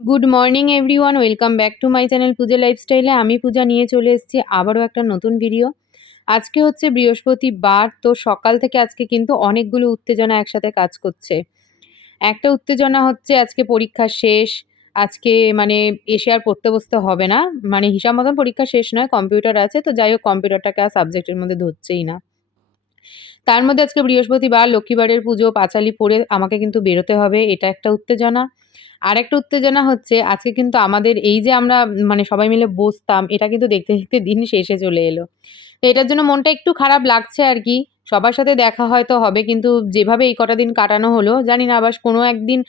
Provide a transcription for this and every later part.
Good morning everyone, welcome back to my channel Puja লাইফস্টাইলে। আমি পূজা নিয়ে চলে এসেছি আবারও একটা নতুন ভিডিও। আজকে হচ্ছে বৃহস্পতিবার, তো সকাল থেকে আজকে কিন্তু অনেকগুলো উত্তেজনা একসাথে কাজ করছে। একটা উত্তেজনা হচ্ছে আজকে পরীক্ষা শেষ। আজকে মানে এসে আর পড়তে বসতে হবে না, মানে হিসাব মতন পরীক্ষা শেষ নয়, কম্পিউটার আছে, তো যাই হোক কম্পিউটারটাকে আর সাবজেক্টের মধ্যে ধরছেই না। তার মধ্যে আজকে বৃহস্পতিবার, লক্ষ্মীবারের পুজো, পাঁচালি পড়ে আমাকে কিন্তু বেরোতে হবে, এটা একটা উত্তেজনা। আরেকটা উত্তেজনা হচ্ছে আজকে কিন্তু আমাদের এই যে আমরা মানে সবাই মিলে বসতাম, এটা কিন্তু দেখতে দেখতে দিন শেষে চলে এলো। তো এটার জন্য মনটা একটু খারাপ লাগছে আর কি। সবার সাথে দেখা হয়তো হবে, কিন্তু যেভাবে এই কটা দিন কাটানো হলো, জানি না আবার কোনো একদিন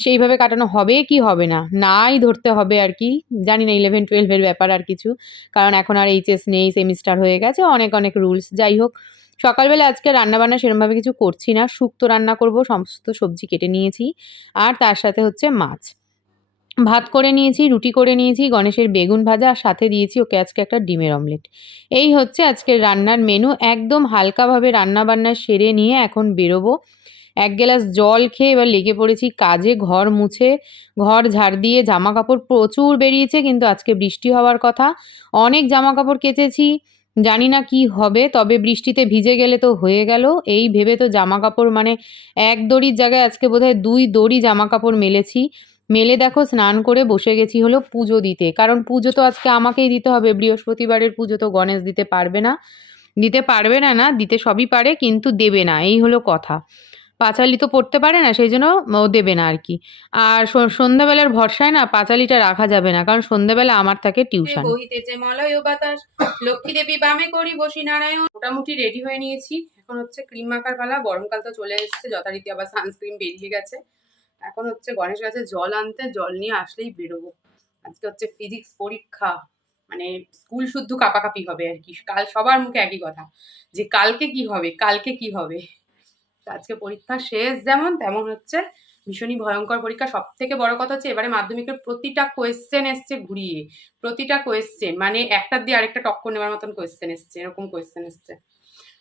সেইভাবে কাটানো হবে কি হবে না, নাই ধরতে হবে আর কি। জানি না 11-12 এর ব্যাপার আর কিছু, কারণ এখন আর এইচএস নেই, সেমিস্টার হয়ে গেছে, অনেক অনেক রুলস। যাই হোক, সকালবেলা আজকে রান্নাবান্না সেরমভাবে কিছু করছি না, শুক্তো রান্না করব, সমস্ত সবজি কেটে নিয়েছি। আর তার সাথে হচ্ছে মাছ, ভাত করে নিয়েছি, রুটি করে নিয়েছি, গণেশের বেগুন ভাজা, আর সাথে দিয়েছি ওকে আজকে একটা ডিমের অমলেট। এই হচ্ছে আজকের রান্নার মেনু। একদম হালকাভাবে রান্নাবান্না সেরে নিয়ে এখন বেরোবো। এক গ্লাস জল খেয়ে এবার লেগে পড়েছি কাজে, ঘর মুছে, ঘর ঝাড় দিয়ে। জামা কাপড় প্রচুর বেরিয়েছে, কিন্তু আজকে বৃষ্টি হওয়ার কথা। অনেক জামা কাপড় কেচেছি, জানি না কি হবে, তবে বৃষ্টিতে ভিজে গেলে তো হয়ে গেল, এই ভেবে তো জামা কাপড় মানে এক দড়ির জায়গায় আজকে বোধহয় 2 দড়ি জামা কাপড় মেলেছি। মেলে দেখো স্নান করে বসে গেছি হলো পুজো দিতে, কারণ পুজো তো আজকে আমাকেই দিতে হবে। বৃহস্পতিবারের পুজো তো গণেশ দিতে পারবে না, দিতে পারবে না, না দিতে সবই পারে কিন্তু দেবে না, এই হলো কথা। পাঁচালি তো পড়তে পারে না, সেই জন্য ও দেবে না আর কি। আর সন্ধ্যাবেলার ভরসায় না পাঁচালিটা রাখা যাবে না, কারণ সন্ধ্যাবেলা আমার থাকে টিউশন। বহিতেছে মলয় বাতাস, লক্ষ্মী দেবী বামে করি বসি নারায়ণ। মোটামুটি রেডি হয়ে নিয়েছি, এখন হচ্ছে ক্রিম মাখার পালা। গরমকাল তো চলে এসেছে, যথারীতি আবার সানস্ক্রিন বেরিয়ে গেছে। এখন হচ্ছে গণেশ গাছে জল আনতে, জল নিয়ে আসলেই বেরোবো। আজকে হচ্ছে ফিজিক্স পরীক্ষা, মানে স্কুল শুদ্ধ কাপাকাপি হবে আর কি। কাল সবার মুখে একই কথা, যে কালকে কি হবে, কালকে কি হবে। আজকে পরীক্ষা শেষ, যেমন তেমন হচ্ছে ভীষণই ভয়ঙ্কর পরীক্ষা। সব থেকে বড় কথা হচ্ছে এবারে মাধ্যমিকের প্রতিটা কোয়েশ্চেন এসছে ঘুরিয়ে, প্রতিটা কোয়েশ্চেন মানে একটার দিয়ে আরেকটা টক্কর নেওয়ার মতন কোয়েশ্চেন এসছে, এরকম কোয়েশ্চেন এসছে।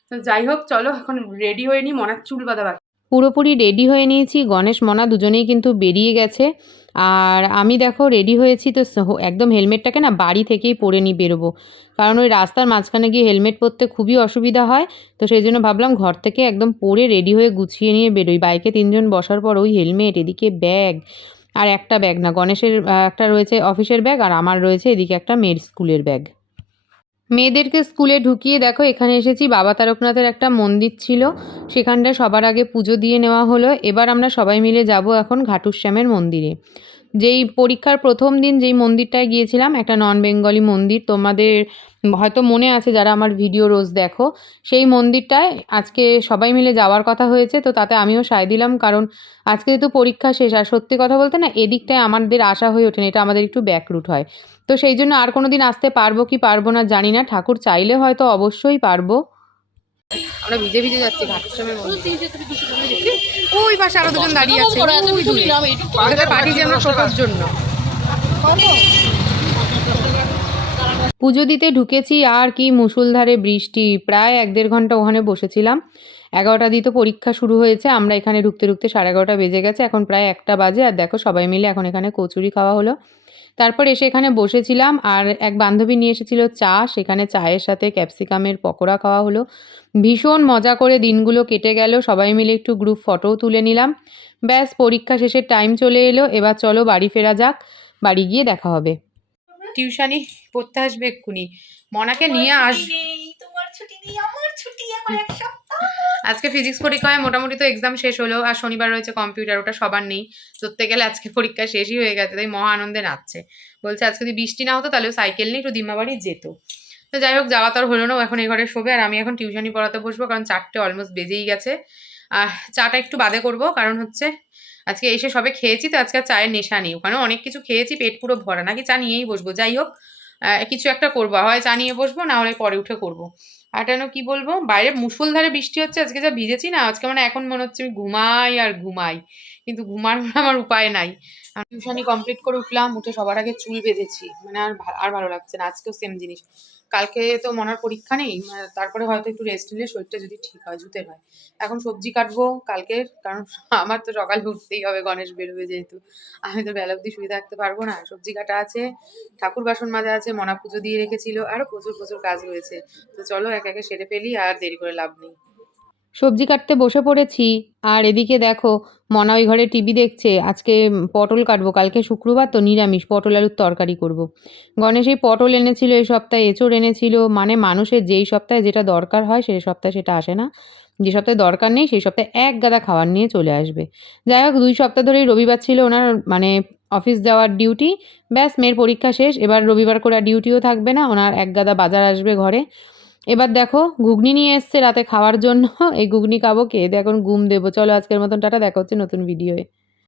তো যাই হোক, চলো এখন রেডি হয়ে নিই, মনার চুল বাঁধা বাকি। পুরোপুরি রেডি হয়ে নিয়েছি, গণেশ মনা দুজনেই কিন্তু বেরিয়ে গেছে। আর আমি দেখো রেডি হয়েছি, তো একদম হেলমেটটাকে না বাড়ি থেকেই পরে নিয়ে বেরোবো, কারণ ওই রাস্তার মাঝখানে গিয়ে হেলমেট পরতে খুবই অসুবিধা হয়। তো সেই জন্য ভাবলাম ঘর থেকে একদম পরে রেডি হয়ে গুছিয়ে নিয়ে বেরোই। বাইকে 3জন বসার পর ওই হেলমেট, এদিকে ব্যাগ, আর একটা ব্যাগ না, গণেশের একটা রয়েছে অফিসের ব্যাগ, আর আমার রয়েছে এদিকে একটা মেয়ের স্কুলের ব্যাগ। মেয়েদেরকে স্কুলে ঢুকিয়ে দেখো এখানে এসেছি। বাবা তারকনাথের একটা মন্দির ছিল, সেখানটায় সবার আগে পুজো দিয়ে নেওয়া হলো। এবার আমরা সবাই মিলে যাব এখন ঘাটুশ্যামের মন্দিরে। যেই পরীক্ষার প্রথম দিন যেই মন্দিরটায় গিয়েছিলাম, একটা নন বেঙ্গলি মন্দির, তোমাদের হয়তো মনে আছে যারা আমার ভিডিও রোজ দেখো, সেই মন্দিরটায় আজকে সবাই মিলে যাওয়ার কথা হয়েছে। তো তাতে আমিও সায় দিলাম, কারণ আজকে যেহেতু পরীক্ষা শেষ, আর সত্যি কথা বলতে না এদিকটায় আমাদের আসা হয়ে ওঠেনি, এটা আমাদের একটু ব্যাক রুট হয়। তো সেই জন্য আর কোনো দিন আসতে পারবো কি পারবো না জানি না, ঠাকুর চাইলে হয়তো অবশ্যই পারবো। আমরা ভিজে ভিজে যাচ্ছি ঘাটের মন্দিরে। ওই পাশে আরো দুজন দাঁড়িয়ে আছে, ওই দূরে ওদেরকে পাঠিয়েছি আমরা টোটোর জন্য। পুজো দিতে ঢুকেছি, আর কি মুষলধারে বৃষ্টি। প্রায় 1-1.5 ঘন্টা ওখানে বসেছিলাম। 11টা দিয়ে তো পরীক্ষা শুরু হয়েছে, আমরা এখানে ঢুকতে ঢুকতে 11:30 বেজে গেছে, এখন প্রায় 1টা বাজে। আর দেখো সবাই মিলে এখন এখানে কচুরি খাওয়া হলো। তারপর এসে এখানে বসেছিলাম, আর এক বান্ধবী নিয়ে এসেছিল চা, সেখানে চায়ের সাথে ক্যাপসিকামের পকোড়া খাওয়া হলো। ভীষণ মজা করে দিনগুলো কেটে গেল, সবাই মিলে একটু গ্রুপ ফটোও তুলে নিলাম। ব্যাস, পরীক্ষা শেষের টাইম চলে এলো, এবার চলো বাড়ি ফেরা যাক, বাড়ি গিয়ে দেখা হবে। টিউশনি পড়তে আসবে এক্ষুনি, মনাকে নিয়ে আজকে ফিজিক্স পরীক্ষায় মোটামুটি তো এক্সাম শেষ হলো, আর শনিবার রয়েছে কম্পিউটার, ওটা সবার নেই। ধরতে গেলে আজকে পরীক্ষা শেষই হয়ে গেছে, তাই মহা আনন্দে নাচছে। বলছে আজকে যদি বৃষ্টি না হতো তাহলেও সাইকেল নিয়ে একটু দিমাবাড়ি যেত। তো যাই হোক, যাওয়া তো আর হলো না, এখন এই ঘরে শোবে, আর আমি এখন টিউশনি পড়াতে বসবো, কারণ 4টে অলমোস্ট বেজেই গেছে। আর চাটা একটু বাদে করবো, কারণ হচ্ছে আজকে এসে সবে খেয়েছি, তো আজকে চায়ের নেশা নেই। ওখানে অনেক কিছু খেয়েছি, পেট পুরো ভরা, নাকি চা নিয়েই বসবো। যাই হোক, কিছু একটা করবো, হয় চা নিয়ে বসবো, না হলে পরে উঠে করবো। আর কেন কি বলবো, বাইরে মুষলধারে বৃষ্টি হচ্ছে, আজকে যা ভিজেছি না, আজকে মানে এখন মনে হচ্ছে আমি ঘুমাই আর ঘুমাই, কিন্তু ঘুমানোর আমার উপায় নাই। আমি টিউশনি কমপ্লিট করে উঠলাম, উঠে সবার আগে চুল বেঁধেছি, মানে আর ভালো লাগছে না। আজকেও সেম জিনিস, কালকে তো মনার পরীক্ষা নেই, তারপরে হয়তো একটু রেস্ট নিলে শরীরটা যদি ঠিক হয়, জুতে হয়। এখন সবজি কাটবো কালকের, কারণ আমার তো সকালে উঠতেই হবে, গণেশ বেরোবে যেহেতু। আমি তো বেলা অব্দি শুয়ে থাকতে পারবো না। সবজি কাটা আছে, ঠাকুর বাসন মাজা আছে, মনা পুজো দিয়ে রেখেছিল, আরো প্রচুর প্রচুর কাজ রয়েছে। তো চলো একে একে সেরে ফেলি, আর দেরি করে লাভ নেই। সবজি কাটতে বসে পড়েছি, আর এদিকে দেখো মনা ওই ঘরে টিভি দেখছে। আজকে পটল কাটবো, কালকে শুক্রবার তো নিরামিষ, পটল আলুর তরকারি করব। গণেশ এই পটল এনেছিল এই সপ্তাহে, এঁচোড় এনেছিল, মানে মানুষের যেই সপ্তাহে যেটা দরকার হয় সেই সপ্তাহে সেটা আসে না, যে সপ্তাহে দরকার নেই সেই সপ্তাহে এক গাদা খাবার নিয়ে চলে আসবে। যাই হোক 2 সপ্তাহ ধরেই রবিবার ছিল ওনার, মানে অফিস যাওয়ার ডিউটি। ব্যাস মেয়ের পরীক্ষা শেষ, এবার রবিবার করে আর ডিউটিও থাকবে না, ওনার এক গাদা বাজার আসবে ঘরে। এবার দেখো ঘুগনি নিয়ে এসছে রাতে খাওয়ার জন্য। এই ঘুগনি খাবো, খেয়ে দিয়ে এখন ঘুম দেবো। চলো আজকের মতন টাটা, দেখা হচ্ছে নতুন ভিডিওয়ে।